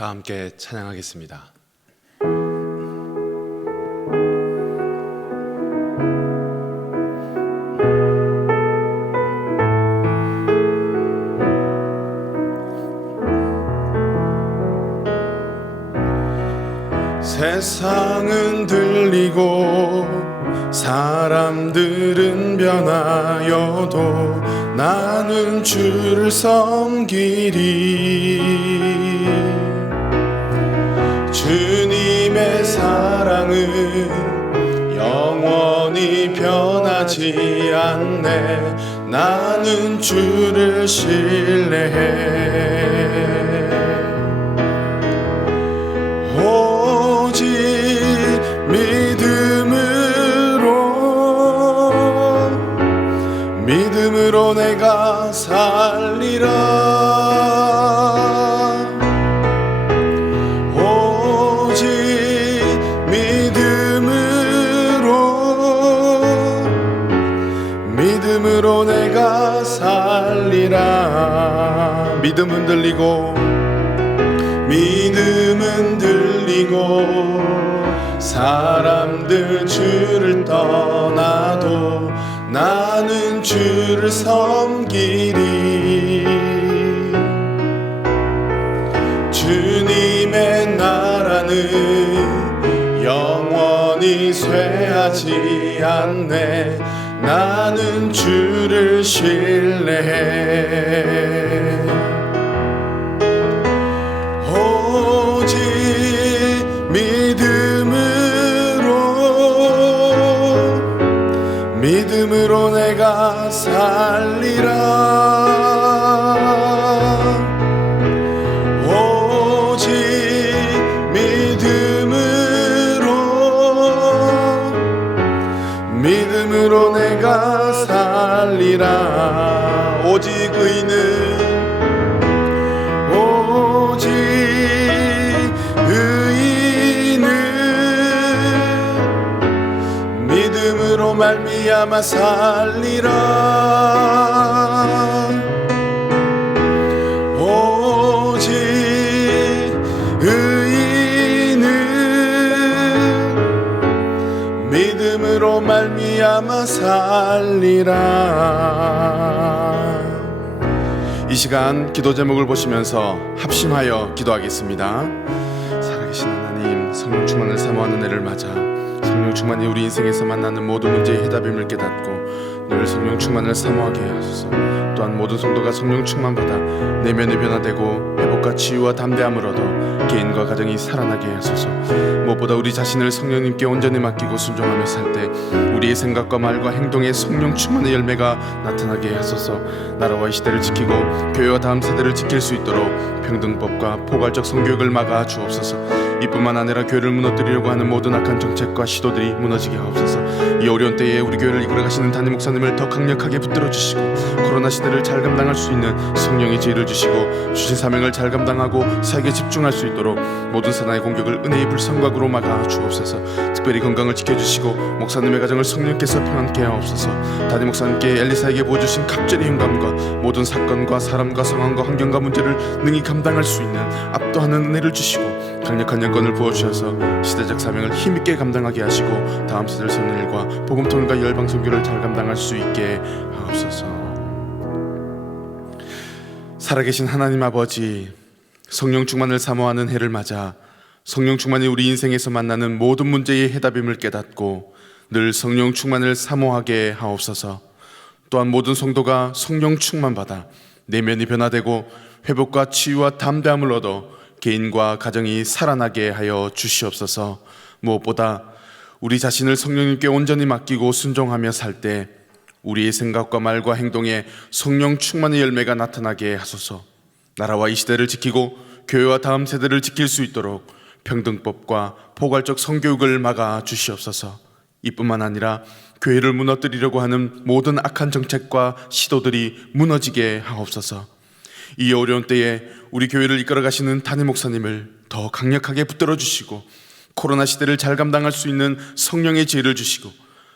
다 함께 찬양하겠습니다. 세상은 들리고 사람들은 변하여도 나는 주를 섬기리. 주님의 사랑은 영원히 변하지 않네. 나는 주를 신뢰해. 오직 믿음으로 내가 살리라. 오직 믿음으로 내가 살리라. 믿음은 들리고 사람들 주를 떠나도 나는 주를 섬기리. 주님의 나라는 영원히 쇠하지 않네. 나는 주를 신뢰해. 오직 믿음으로 내가 살리라. 오직 믿음으로 내가 살리라. 오직 의인은 믿음으로 말미암아 살리라. 오직 의인은 믿음으로 말미암아 살리라. 이 시간 기도 제목을 보시면서 합심하여 기도하겠습니다. 살아계신 하나님, 성령 충만을 사모하는 애를 맞아 성령 충만이 우리 인생에서 만나는 모든 문제의 해답임을 깨닫고 늘 성령 충만을 사모하게 하소서. 또한 모든 성도가 성령 충만받아 내면이 변화되고 회복과 치유와 담대함을 얻어 개인과 가정이 살아나게 하소서. 무엇보다 우리 자신을 성령님께 온전히 맡기고 순종하며 살 때 우리의 생각과 말과 행동에 성령 충만의 열매가 나타나게 하소서. 나라와 이 시대를 지키고 교회와 다음 세대를 지킬 수 있도록 평등법과 포괄적 성교육을 막아 주옵소서. 이뿐만 아니라 교회를 무너뜨리려고 하는 모든 악한 정책과 시도들이 무너지게 하옵소서. 이 어려운 때에 우리 교회를 이끌어가시는 담임 목사님을 더 강력하게 붙들어 주시고 코로나 시대를 잘 감당할 수 있는 성령의 지혜를 주시고 주신 사명을 잘 감당하고 사역에 집중할 수 있도록 모든 사단의 공격을 은혜의 불성각으로 막아 주옵소서. 특별히 건강을 지켜주시고 목사님의 가정을 성령께서 평안케 하옵소서. 담임 목사님께 엘리사에게 보여주신 갑절의勇감과 모든 사건과 사람과 상황과 환경과 문제를 능히 감당할 수 있는 압도하는 은혜를 주시고 강력한 영권을 부어주셔서 시대적 사명을 힘있게 감당하게 하시고 다음 세대를 세우는 일과 복음 통일과 열방 선교를 잘 감당할 수 있게 하옵소서. 살아계신 하나님 아버지, 성령 충만을 사모하는 해를 맞아 성령 충만이 우리 인생에서 만나는 모든 문제의 해답임을 깨닫고 늘 성령 충만을 사모하게 하옵소서. 또한 모든 성도가 성령 충만받아 내면이 변화되고 회복과 치유와 담대함을 얻어 개인과 가정이 살아나게 하여 주시옵소서. 무엇보다 우리 자신을 성령님께 온전히 맡기고 순종하며 살 때 우리의 생각과 말과 행동에 성령 충만의 열매가 나타나게 하소서. 나라와 이 시대를 지키고 교회와 다음 세대를 지킬 수 있도록 평등법과 포괄적 성교육을 막아 주시옵소서. 이뿐만 아니라 교회를 무너뜨리려고 하는 모든 악한 정책과 시도들이 무너지게 하옵소서. 이 어려운 때에 우리 교회를 이끌어 가시는 담임 목사님을 더 강력하게 붙들어 주시고 코로나 시대를 잘 감당할 수 있는 성령의 지혜를 주시고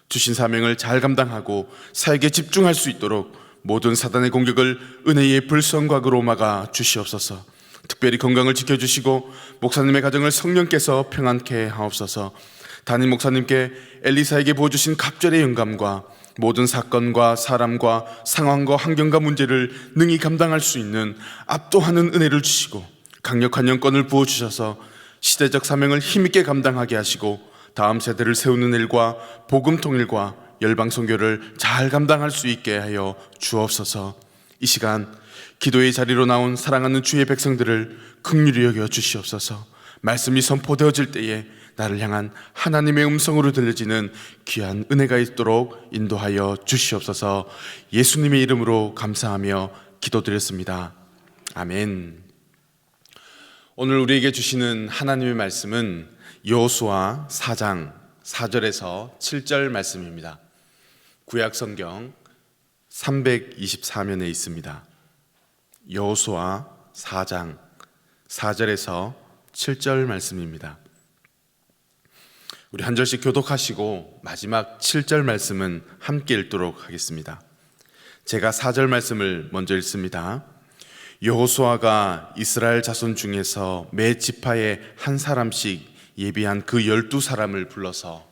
주신 사명을 잘 감당하고 사역에 집중할 수 있도록 모든 사단의 공격을 은혜의 불성곽으로 막아 주시옵소서. 특별히 특별히 건강을 지켜주시고 목사님의 가정을 성령께서 평안케 하옵소서. 담임 목사님께 엘리사에게 부어주신 갑절의 영감과 모든 사건과 사람과 상황과 환경과 문제를 능히 감당할 수 있는 압도하는 은혜를 주시고 강력한 영권을 부어주셔서 시대적 사명을 힘있게 감당하게 하시고 다음 세대를 세우는 일과 복음 통일과 열방 선교를 잘 감당할 수 있게 하여 주옵소서. 이 시간 기도의 자리로 나온 사랑하는 주의 백성들을 긍휼히 여겨 주시옵소서. 말씀이 선포되어질 때에 나를 향한 하나님의 음성으로 들려지는 귀한 은혜가 있도록 인도하여 주시옵소서. 예수님의 이름으로 감사하며 기도드렸습니다. 아멘. 오늘 우리에게 주시는 하나님의 말씀은 여호수아 4장 4절에서 7절 말씀입니다. 구약 성경 324면에 있습니다. 여호수아 4장 4절에서 7절 말씀입니다. 우리 한 절씩 교독하시고 마지막 7절 말씀은 함께 읽도록 하겠습니다. 제가 4절 말씀을 먼저 읽습니다. 여호수아가 이스라엘 자손 중에서 매 지파에 한 사람씩 예비한 그 12사람을 불러서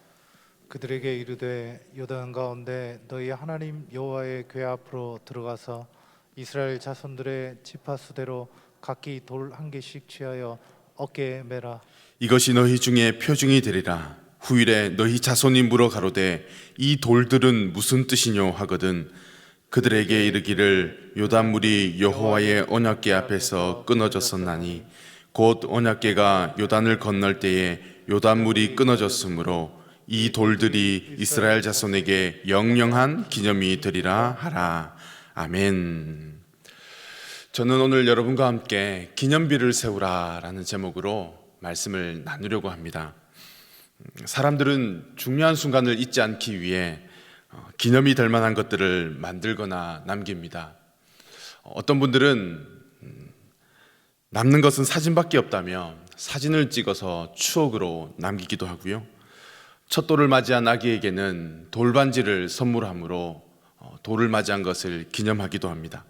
그들에게 이르되 요단 가운데 너희 하나님 여호와의 궤 앞으로 들어가서 이스라엘 자손들의 지파 수대로 각기 돌 한 개씩 취하여 어깨에 매라. 이것이 너희 중에 표징이 되리라. 후일에 너희 자손이 물어 가로되 이 돌들은 무슨 뜻이뇨 하거든 그들에게 이르기를 요단물이 여호와의 언약궤 앞에서 끊어졌었나니 곧 언약궤가 요단을 건널 때에 요단물이 끊어졌으므로 이 돌들이 이스라엘 자손에게 영영한 기념이 되리라 하라. 아멘. 저는 오늘 여러분과 함께 기념비를 세우라 라는 제목으로 말씀을 나누려고 합니다. 사람들은 중요한 순간을 잊지 않기 위해 기념이 될 만한 것들을 만들거나 남깁니다. 어떤 분들은 남는 것은 사진밖에 없다며 사진을 찍어서 추억으로 남기기도 하고요. 첫 돌을 맞이한 아기에게는 돌반지를 선물함으로 돌을 맞이한 것을 기념하기도 합니다.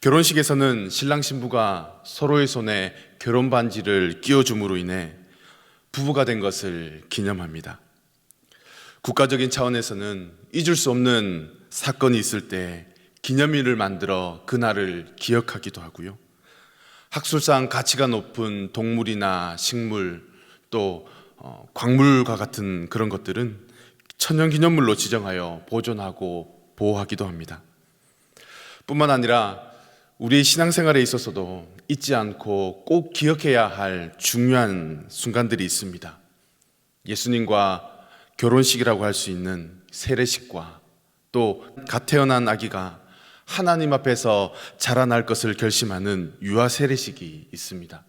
결혼식에서는 신랑 신부가 서로의 손에 결혼 반지를 끼워줌으로 인해 부부가 된 것을 기념합니다. 국가적인 차원에서는 잊을 수 없는 사건이 있을 때 기념일을 만들어 그날을 기억하기도 하고요. 학술상 가치가 높은 동물이나 식물 또 광물과 같은 그런 것들은 천연기념물로 지정하여 보존하고 보호하기도 합니다. 뿐만 아니라 우리 신앙생활에 있어서도 잊지 않고 꼭 기억해야 할 중요한 순간들이 있습니다. 예수님과 결혼식이라고 할 수 있는 세례식과 또 갓 태어난 아기가 하나님 앞에서 자라날 것을 결심하는 유아 세례식이 있습니다.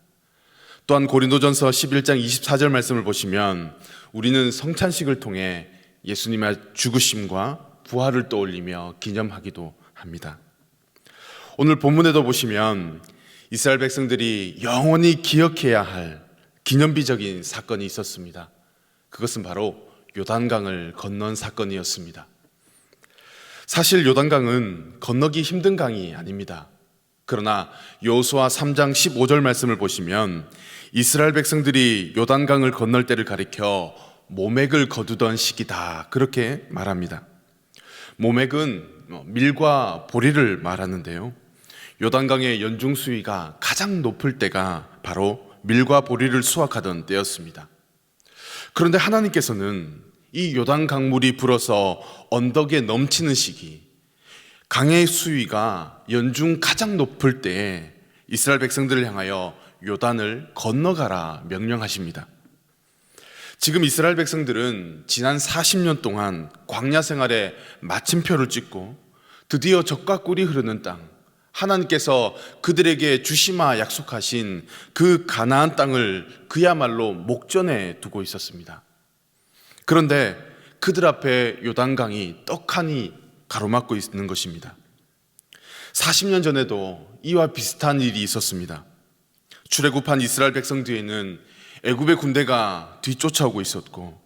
또한 고린도전서 11장 24절 말씀을 보시면 우리는 성찬식을 통해 예수님의 죽으심과 부활을 떠올리며 기념하기도 합니다. 오늘 본문에도 보시면 이스라엘 백성들이 영원히 기억해야 할 기념비적인 사건이 있었습니다. 그것은 바로 요단강을 건넌 사건이었습니다. 사실 요단강은 건너기 힘든 강이 아닙니다. 그러나 여호수아 3장 15절 말씀을 보시면 이스라엘 백성들이 요단강을 건널 때를 가리켜 모맥을 거두던 시기다 그렇게 말합니다. 모맥은 밀과 보리를 말하는데요. 요단강의 연중 수위가 가장 높을 때가 바로 밀과 보리를 수확하던 때였습니다. 그런데 하나님께서는 이 요단 강물이 불어서 언덕에 넘치는 시기, 강의 수위가 연중 가장 높을 때에 이스라엘 백성들을 향하여 요단을 건너가라 명령하십니다. 지금 이스라엘 백성들은 지난 40년 동안 광야 생활에 마침표를 찍고 드디어 젖과 꿀이 흐르는 땅, 하나님께서 그들에게 주시마 약속하신 그 가나안 땅을 그야말로 목전에 두고 있었습니다. 그런데 그들 앞에 요단강이 떡하니 가로막고 있는 것입니다. 40년 전에도 이와 비슷한 일이 있었습니다. 출애굽한 이스라엘 백성 뒤에는 애굽의 군대가 뒤쫓아오고 있었고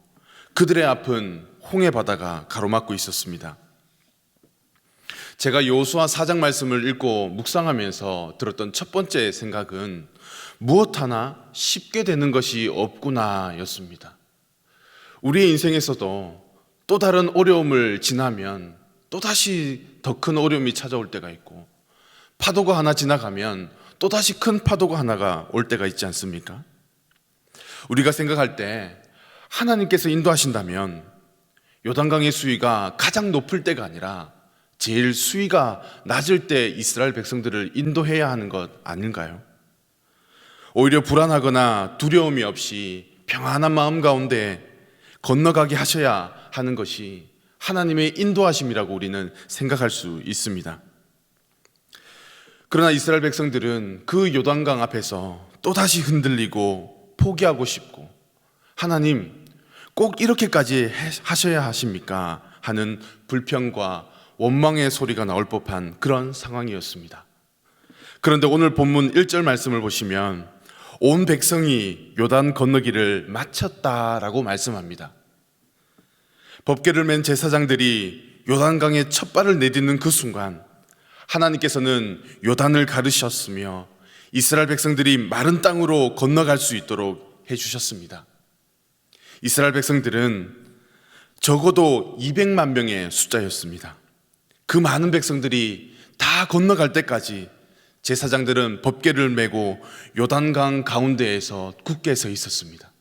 그들의 앞은 홍해 바다가 가로막고 있었습니다. 제가 여호수아 4장 말씀을 읽고 묵상하면서 들었던 첫 번째 생각은 무엇 하나 쉽게 되는 것이 없구나 였습니다. 우리의 인생에서도 또 다른 어려움을 지나면 또다시 더 큰 어려움이 찾아올 때가 있고, 파도가 하나 지나가면 또다시 큰 파도가 하나가 올 때가 있지 않습니까? 우리가 생각할 때 하나님께서 인도하신다면 요단강의 수위가 가장 높을 때가 아니라 제일 수위가 낮을 때 이스라엘 백성들을 인도해야 하는 것 아닌가요? 오히려 불안하거나 두려움이 없이 평안한 마음 가운데 건너가게 하셔야 하는 것이 하나님의 인도하심이라고 우리는 생각할 수 있습니다. 그러나 이스라엘 백성들은 그 요단강 앞에서 또다시 흔들리고 포기하고 싶고, 하나님 꼭 이렇게까지 하셔야 하십니까? 하는 불평과 원망의 소리가 나올 법한 그런 상황이었습니다. 그런데 오늘 본문 1절 말씀을 보시면 온 백성이 요단 건너기를 마쳤다라고 말씀합니다. 법궤를 맨 제사장들이 요단강에 첫 발을 내딛는 그 순간 하나님께서는 요단을 가르셨으며 이스라엘 백성들이 마른 땅으로 건너갈 수 있도록 해주셨습니다. 이스라엘 백성들은 적어도 200만 명의 숫자였습니다. 그 많은 백성들이 다 건너갈 때까지 제사장들은 법궤를 메고 요단강 가운데에서 굳게 서 있었습니다.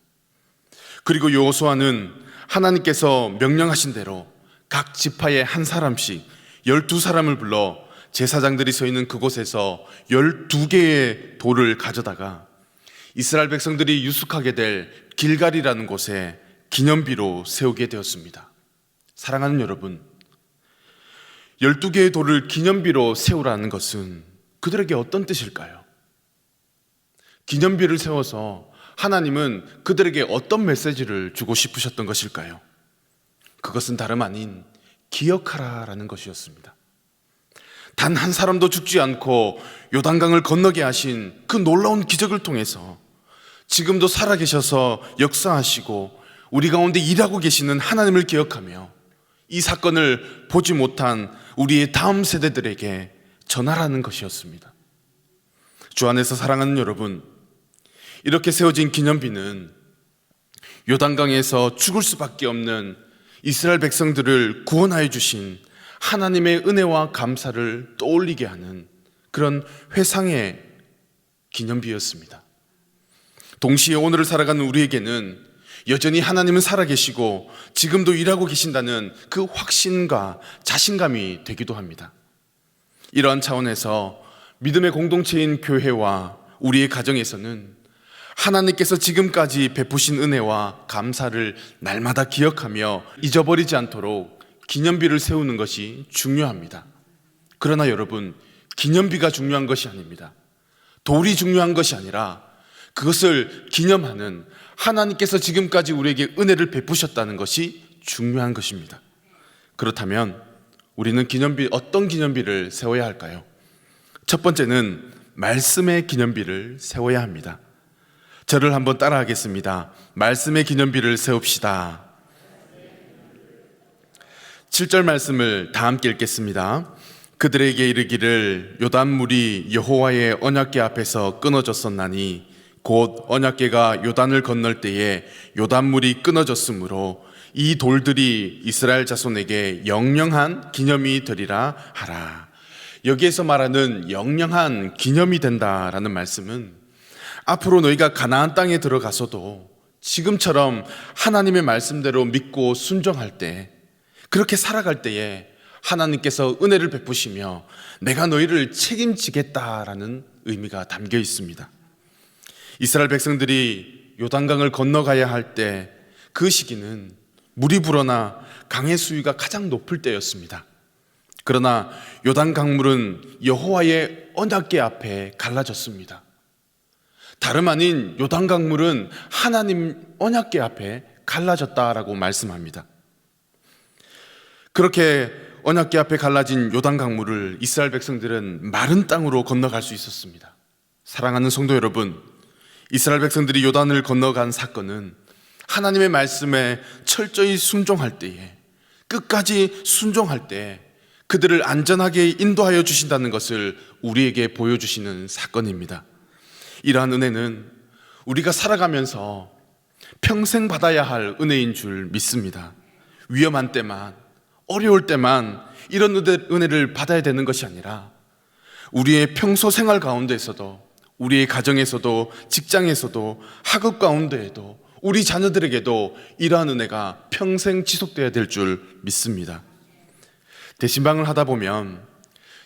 그리고 여호수아는 하나님께서 명령하신 대로 각 지파의 한 사람씩 12사람을 불러 제사장들이 서 있는 그곳에서 12개의 돌을 가져다가 이스라엘 백성들이 유숙하게 될 길갈이라는 곳에 기념비로 세우게 되었습니다. 사랑하는 여러분, 12개의 돌을 기념비로 세우라는 것은 그들에게 어떤 뜻일까요? 기념비를 세워서 하나님은 그들에게 어떤 메시지를 주고 싶으셨던 것일까요? 그것은 다름 아닌 기억하라라는 것이었습니다. 단 한 사람도 죽지 않고 요단강을 건너게 하신 그 놀라운 기적을 통해서 지금도 살아계셔서 역사하시고 우리 가운데 일하고 계시는 하나님을 기억하며 이 사건을 보지 못한 우리의 다음 세대들에게 전하라는 것이었습니다. 주 안에서 사랑하는 여러분, 이렇게 세워진 기념비는 요단강에서 죽을 수밖에 없는 이스라엘 백성들을 구원하여 주신 하나님의 은혜와 감사를 떠올리게 하는 그런 회상의 기념비였습니다. 동시에 오늘을 살아가는 우리에게는 여전히 하나님은 살아계시고 지금도 일하고 계신다는 그 확신과 자신감이 되기도 합니다. 이러한 차원에서 믿음의 공동체인 교회와 우리의 가정에서는 하나님께서 지금까지 베푸신 은혜와 감사를 날마다 기억하며 잊어버리지 않도록 기념비를 세우는 것이 중요합니다. 그러나 여러분, 기념비가 중요한 것이 아닙니다. 돌이 중요한 것이 아니라 그것을 기념하는 하나님께서 지금까지 우리에게 은혜를 베푸셨다는 것이 중요한 것입니다. 그렇다면 우리는 어떤 기념비를 세워야 할까요? 첫 번째는 말씀의 기념비를 세워야 합니다. 저를 한번 따라하겠습니다. 말씀의 기념비를 세웁시다. 7절 말씀을 다 함께 읽겠습니다. 그들에게 이르기를 요단물이 여호와의 언약궤 앞에서 끊어졌었나니 곧 언약궤가 요단을 건널 때에 요단물이 끊어졌으므로 이 돌들이 이스라엘 자손에게 영영한 기념이 되리라 하라. 여기에서 말하는 영영한 기념이 된다라는 말씀은 앞으로 너희가 가나안 땅에 들어가서도 지금처럼 하나님의 말씀대로 믿고 순종할 때, 그렇게 살아갈 때에 하나님께서 은혜를 베푸시며 내가 너희를 책임지겠다라는 의미가 담겨 있습니다. 이스라엘 백성들이 요단강을 건너가야 할 때 그 시기는 물이 불어나 강의 수위가 가장 높을 때였습니다. 그러나 요단 강물은 여호와의 언약궤 앞에 갈라졌습니다. 다름 아닌 요단 강물은 하나님 언약궤 앞에 갈라졌다라고 말씀합니다. 그렇게 언약궤 앞에 갈라진 요단 강물을 이스라엘 백성들은 마른 땅으로 건너갈 수 있었습니다. 사랑하는 성도 여러분, 이스라엘 백성들이 요단을 건너간 사건은 하나님의 말씀에 철저히 순종할 때에, 끝까지 순종할 때 그들을 안전하게 인도하여 주신다는 것을 우리에게 보여주시는 사건입니다. 이러한 은혜는 우리가 살아가면서 평생 받아야 할 은혜인 줄 믿습니다. 위험한 때만, 어려울 때만 이런 은혜를 받아야 되는 것이 아니라 우리의 평소 생활 가운데에서도, 우리의 가정에서도, 직장에서도, 학업 가운데에도, 우리 자녀들에게도 이러한 은혜가 평생 지속되어야 될 줄 믿습니다. 대신방을 하다 보면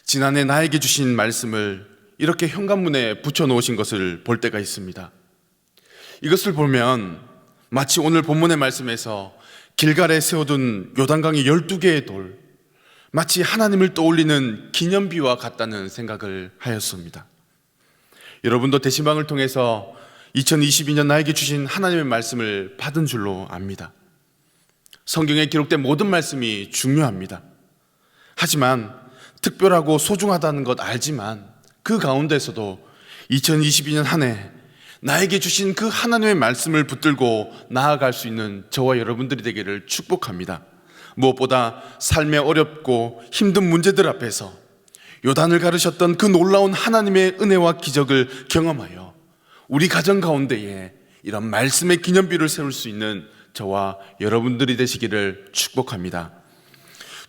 지난해 나에게 주신 말씀을 이렇게 현관문에 붙여놓으신 것을 볼 때가 있습니다. 이것을 보면 마치 오늘 본문의 말씀에서 길갈에 세워둔 요단강의 12개의 돌, 마치 하나님을 떠올리는 기념비와 같다는 생각을 하였습니다. 여러분도 대신방을 통해서 2022년 나에게 주신 하나님의 말씀을 받은 줄로 압니다. 성경에 기록된 모든 말씀이 중요합니다. 하지만 특별하고 소중하다는 것 알지만 그 가운데서도 2022년 한 해 나에게 주신 그 하나님의 말씀을 붙들고 나아갈 수 있는 저와 여러분들이 되기를 축복합니다. 무엇보다 삶의 어렵고 힘든 문제들 앞에서 요단을 가르셨던 그 놀라운 하나님의 은혜와 기적을 경험하여 우리 가정 가운데에 이런 말씀의 기념비를 세울 수 있는 저와 여러분들이 되시기를 축복합니다.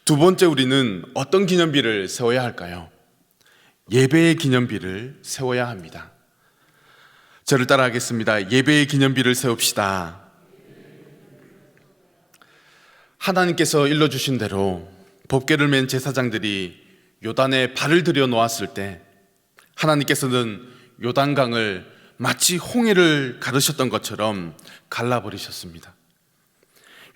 두 번째, 우리는 어떤 기념비를 세워야 할까요? 예배의 기념비를 세워야 합니다. 저를 따라하겠습니다. 예배의 기념비를 세웁시다. 하나님께서 일러주신 대로 법궤를 맨 제사장들이 요단에 발을 들여 놓았을 때 하나님께서는 요단강을 마치 홍해를 가르셨던 것처럼 갈라버리셨습니다.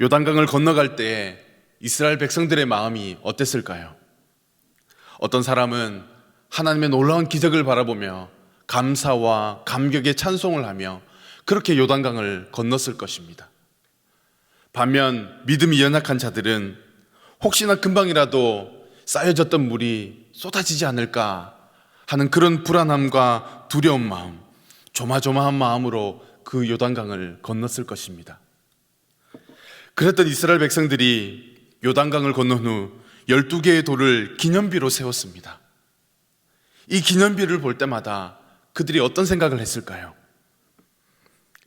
요단강을 건너갈 때 이스라엘 백성들의 마음이 어땠을까요? 어떤 사람은 하나님의 놀라운 기적을 바라보며 감사와 감격의 찬송을 하며 그렇게 요단강을 건넜을 것입니다. 반면 믿음이 연약한 자들은 혹시나 금방이라도 쌓여졌던 물이 쏟아지지 않을까 하는 그런 불안함과 두려운 마음, 조마조마한 마음으로 그 요단강을 건넜을 것입니다. 그랬던 이스라엘 백성들이 요단강을 건넌 후 12개의 돌을 기념비로 세웠습니다. 이 기념비를 볼 때마다 그들이 어떤 생각을 했을까요?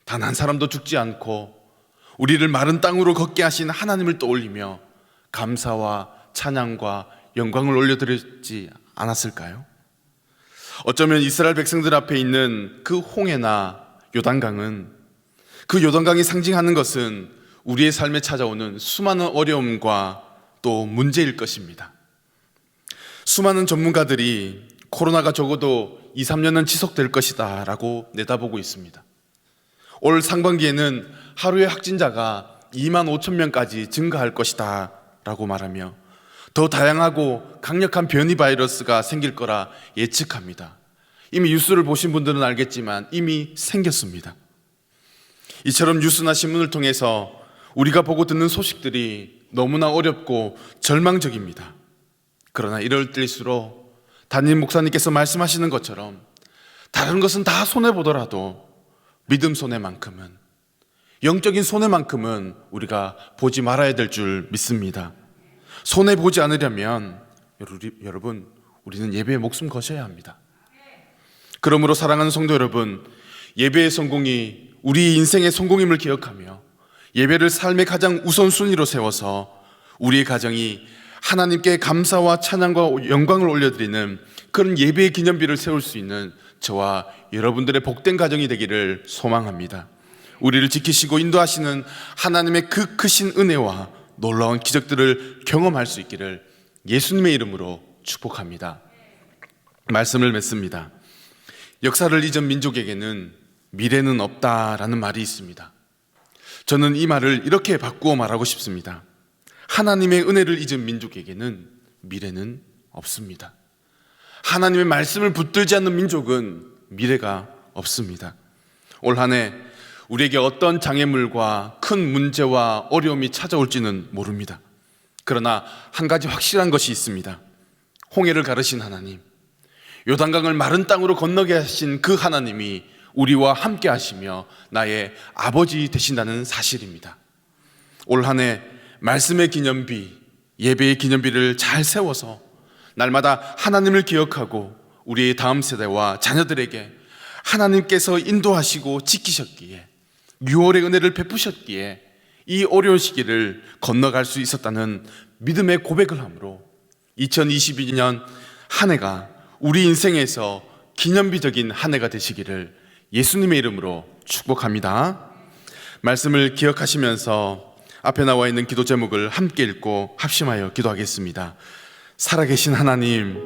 단 한 사람도 죽지 않고 우리를 마른 땅으로 걷게 하신 하나님을 떠올리며 감사와 찬양과 영광을 올려드리지 않았을까요? 어쩌면 이스라엘 백성들 앞에 있는 그 홍해나 요단강은, 그 요단강이 상징하는 것은 우리의 삶에 찾아오는 수많은 어려움과 또 문제일 것입니다. 수많은 전문가들이 코로나가 적어도 2, 3년은 지속될 것이다 라고 내다보고 있습니다. 올 상반기에는 하루의 확진자가 2만 5천 명까지 증가할 것이다 라고 말하며 더 다양하고 강력한 변이 바이러스가 생길 거라 예측합니다. 이미 뉴스를 보신 분들은 알겠지만 이미 생겼습니다. 이처럼 뉴스나 신문을 통해서 우리가 보고 듣는 소식들이 너무나 어렵고 절망적입니다. 그러나 이럴 때일수록 담임 목사님께서 말씀하시는 것처럼 다른 것은 다 손해보더라도 믿음 손해만큼은, 영적인 손해만큼은 우리가 보지 말아야 될 줄 믿습니다. 손해보지 않으려면 여러분, 우리는 예배에 목숨 거셔야 합니다. 그러므로 사랑하는 성도 여러분, 예배의 성공이 우리 인생의 성공임을 기억하며 예배를 삶의 가장 우선순위로 세워서 우리의 가정이 하나님께 감사와 찬양과 영광을 올려드리는 그런 예배의 기념비를 세울 수 있는 저와 여러분들의 복된 가정이 되기를 소망합니다. 우리를 지키시고 인도하시는 하나님의 그 크신 은혜와 놀라운 기적들을 경험할 수 있기를 예수님의 이름으로 축복합니다. 말씀을 맺습니다. 역사를 잊은 민족에게는 미래는 없다라는 말이 있습니다. 저는 이 말을 이렇게 바꾸어 말하고 싶습니다. 하나님의 은혜를 잊은 민족에게는 미래는 없습니다. 하나님의 말씀을 붙들지 않는 민족은 미래가 없습니다. 올 한 해 우리에게 어떤 장애물과 큰 문제와 어려움이 찾아올지는 모릅니다. 그러나 한 가지 확실한 것이 있습니다. 홍해를 가르신 하나님, 요단강을 마른 땅으로 건너게 하신 그 하나님이 우리와 함께 하시며 나의 아버지 되신다는 사실입니다. 올 한 해 말씀의 기념비, 예배의 기념비를 잘 세워서 날마다 하나님을 기억하고 우리의 다음 세대와 자녀들에게 하나님께서 인도하시고 지키셨기에, 6월의 은혜를 베푸셨기에 이 어려운 시기를 건너갈 수 있었다는 믿음의 고백을 함으로 2022년 한 해가 우리 인생에서 기념비적인 한 해가 되시기를 예수님의 이름으로 축복합니다. 말씀을 기억하시면서 앞에 나와 있는 기도 제목을 함께 읽고 합심하여 기도하겠습니다. 살아계신 하나님,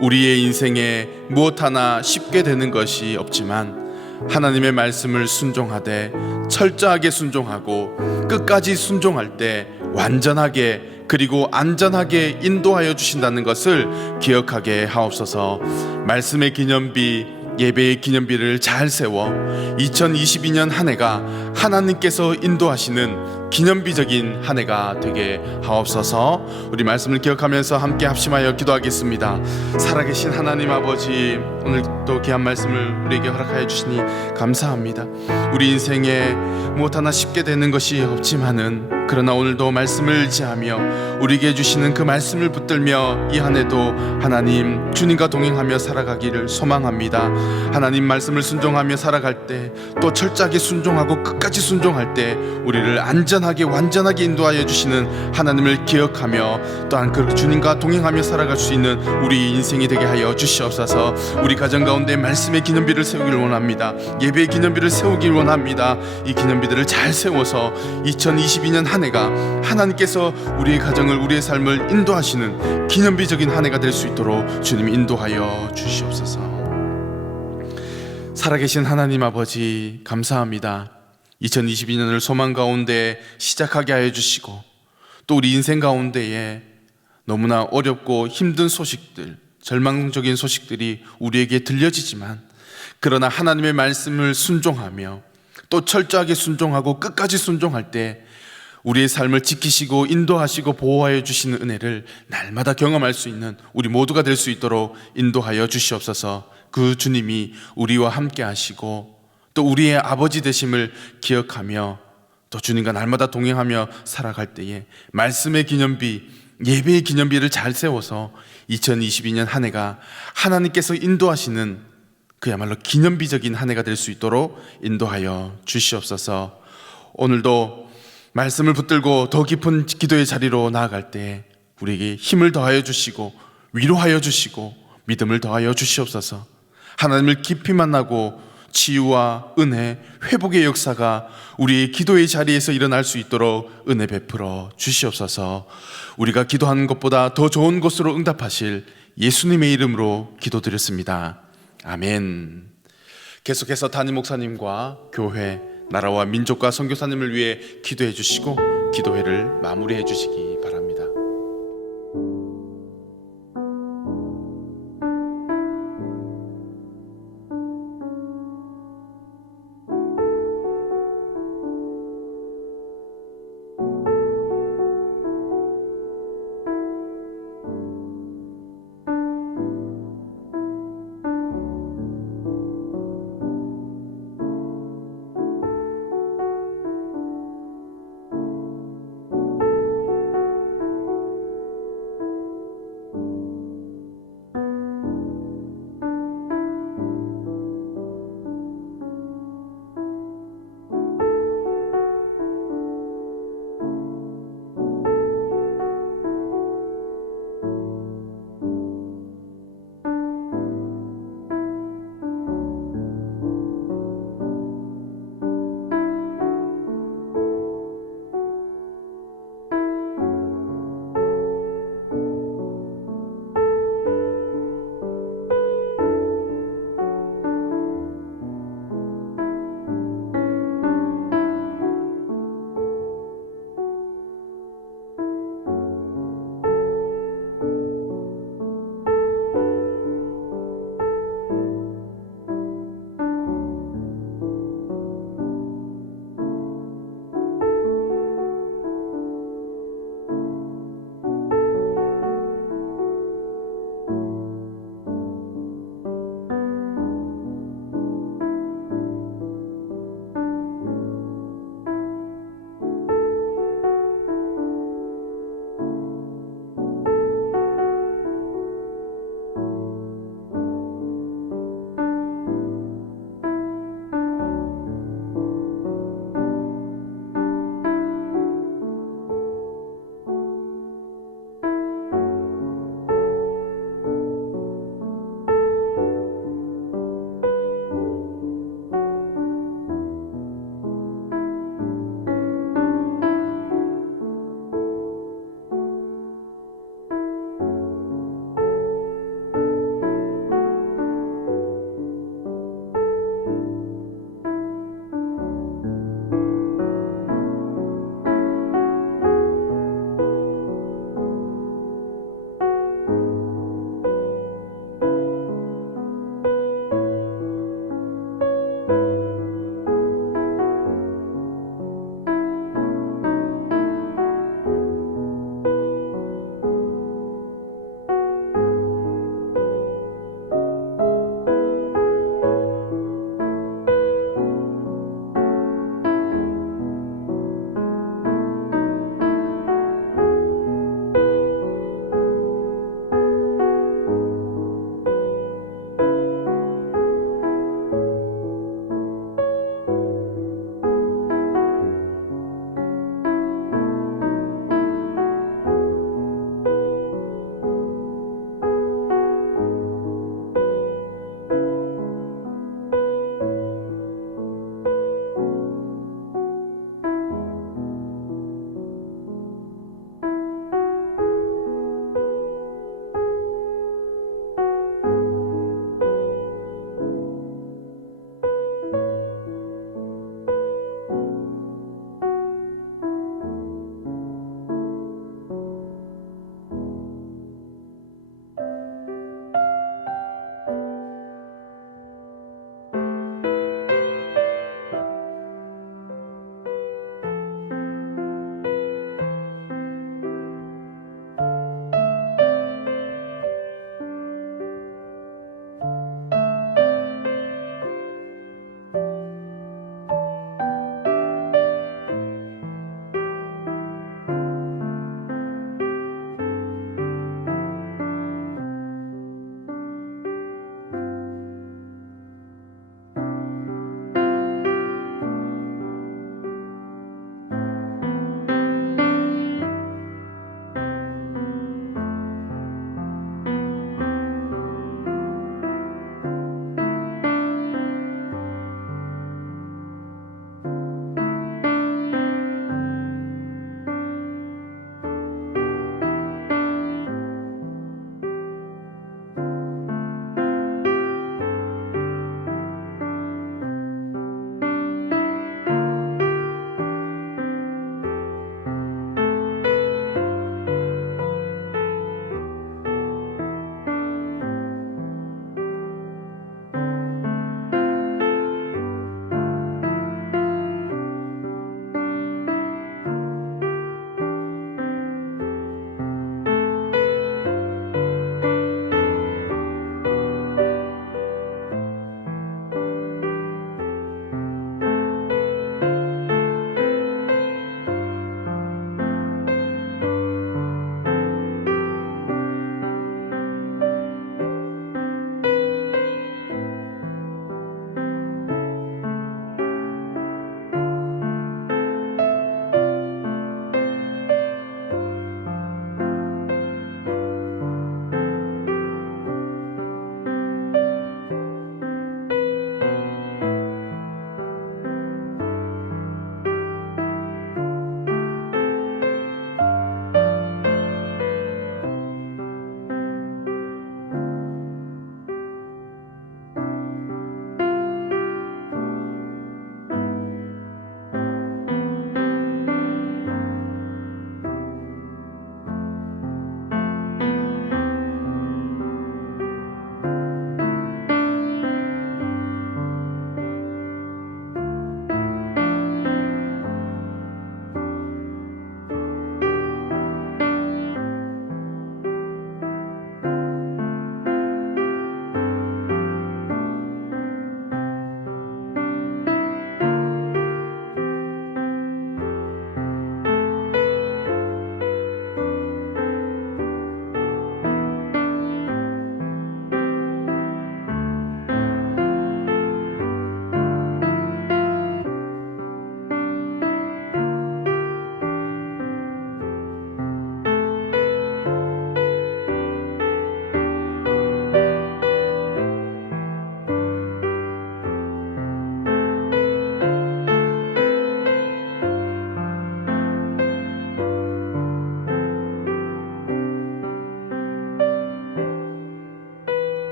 우리의 인생에 무엇 하나 쉽게 되는 것이 없지만 하나님의 말씀을 순종하되 철저하게 순종하고 끝까지 순종할 때 완전하게 그리고 안전하게 인도하여 주신다는 것을 기억하게 하옵소서. 말씀의 기념비, 예배의 기념비를 잘 세워 2022년 한 해가 하나님께서 인도하시는 기념비적인 한 해가 되게 하옵소서. 우리 말씀을 기억하면서 함께 합심하여 기도하겠습니다. 살아계신 하나님 아버지, 오늘 또 귀한 말씀을 우리에게 허락하여 주시니 감사합니다. 우리 인생에 무엇 하나 쉽게 되는 것이 없지만은 그러나 오늘도 말씀을 의지하며 우리에게 주시는 그 말씀을 붙들며 이 한 해도 하나님 주님과 동행하며 살아가기를 소망합니다. 하나님 말씀을 순종하며 살아갈 때, 또 철저하게 순종하고 끝까지 순종할 때 우리를 안전하게 완전하게 인도하여 주시는 하나님을 기억하며 또한 그 주님과 동행하며 살아갈 수 있는 우리 인생이 되게 하여 주시옵소서. 우리 가정 가운데 말씀의 기념비를 세우기를 원합니다. 예배의 기념비를 세우기를 원합니다. 이 기념비들을 잘 세워서 2022년 한 해가 하나님께서 우리의 가정을, 우리의 삶을 인도하시는 기념비적인 한 해가 될 수 있도록 주님이 인도하여 주시옵소서. 살아계신 하나님 아버지, 감사합니다. 2022년을 소망 가운데 시작하게 하여 주시고, 또 우리 인생 가운데에 너무나 어렵고 힘든 소식들, 절망적인 소식들이 우리에게 들려지지만 그러나 하나님의 말씀을 순종하며 또 철저하게 순종하고 끝까지 순종할 때 우리의 삶을 지키시고 인도하시고 보호하여 주시는 은혜를 날마다 경험할 수 있는 우리 모두가 될 수 있도록 인도하여 주시옵소서. 그 주님이 우리와 함께 하시고 또 우리의 아버지 되심을 기억하며 또 주님과 날마다 동행하며 살아갈 때에 말씀의 기념비, 예배의 기념비를 잘 세워서 2022년 한 해가 하나님께서 인도하시는 그야말로 기념비적인 한 해가 될 수 있도록 인도하여 주시옵소서. 오늘도 말씀을 붙들고 더 깊은 기도의 자리로 나아갈 때 우리에게 힘을 더하여 주시고 위로하여 주시고 믿음을 더하여 주시옵소서. 하나님을 깊이 만나고 치유와 은혜, 회복의 역사가 우리의 기도의 자리에서 일어날 수 있도록 은혜 베풀어 주시옵소서. 우리가 기도하는 것보다 더 좋은 곳으로 응답하실 예수님의 이름으로 기도드렸습니다. 아멘. 계속해서 담임 목사님과 교회, 나라와 민족과 선교사님을 위해 기도해 주시고 기도회를 마무리해 주시기